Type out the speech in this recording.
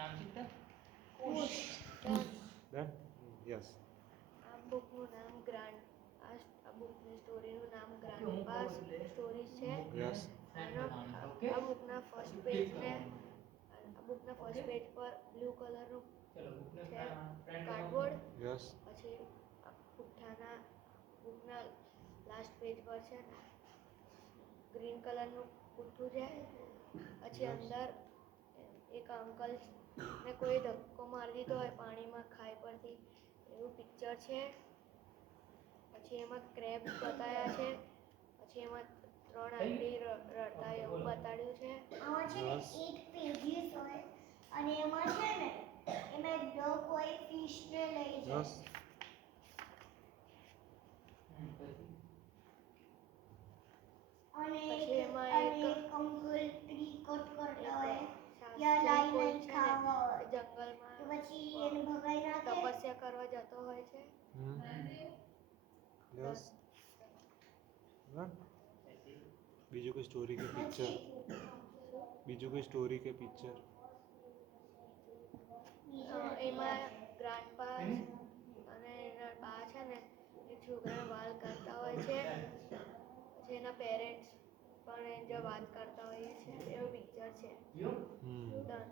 Done? Yes. આ બુકનું નામ આ બુકની સ્ટોરીનું નામ ગ્રાન્ડપાસ સ્ટોરીઝ છે. Yes. આ બુકના ફર્સ્ટ પેજ પર બ્લુ કલરનું છે કાર્ડબોર્ડ. Yes. પછી બુકના લાસ્ટ પેજ પર છે ગ્રીન કલરનું પુઠ્ઠું છે. પછી અંદર એક અંકલ ને કોઈ ધક્કો મારી દીધો હોય પાણીમાં ખાઈ પરથી એવું પિક્ચર છે. પછી એમાં ક્રેબ બતાવ્યા છે. પછી એમાં 3 આંટી રડતા એવું બતાડ્યું છે. આમાં છે ને 8 પેજીસ હોય અને એમાં છે ને એમાં એક ડક હોય ફિશને લઈ જાય. Yes. અને પછી એમાં એક અંકલ ટ્રી કટ કરતા હોય યા લાઈન ખાવા હોય જંગલમાં પછી એને ભગાઈ નાખે. તપસ્યા કરવા જતો હોય છે. Yes. Done? બીજું કોઈ સ્ટોરી કે પિક્ચર? બીજું કોઈ સ્ટોરી કે પિક્ચર? એમાં ગ્રાન્ડપા અને એના બા છે ને એ છોકરાને વાલ કરતા હોય છે. પછી એના પેરેન્ટ્સ પણ એ જો વાત કરતા હોય છે એવું પિક્ચર છે. ડન.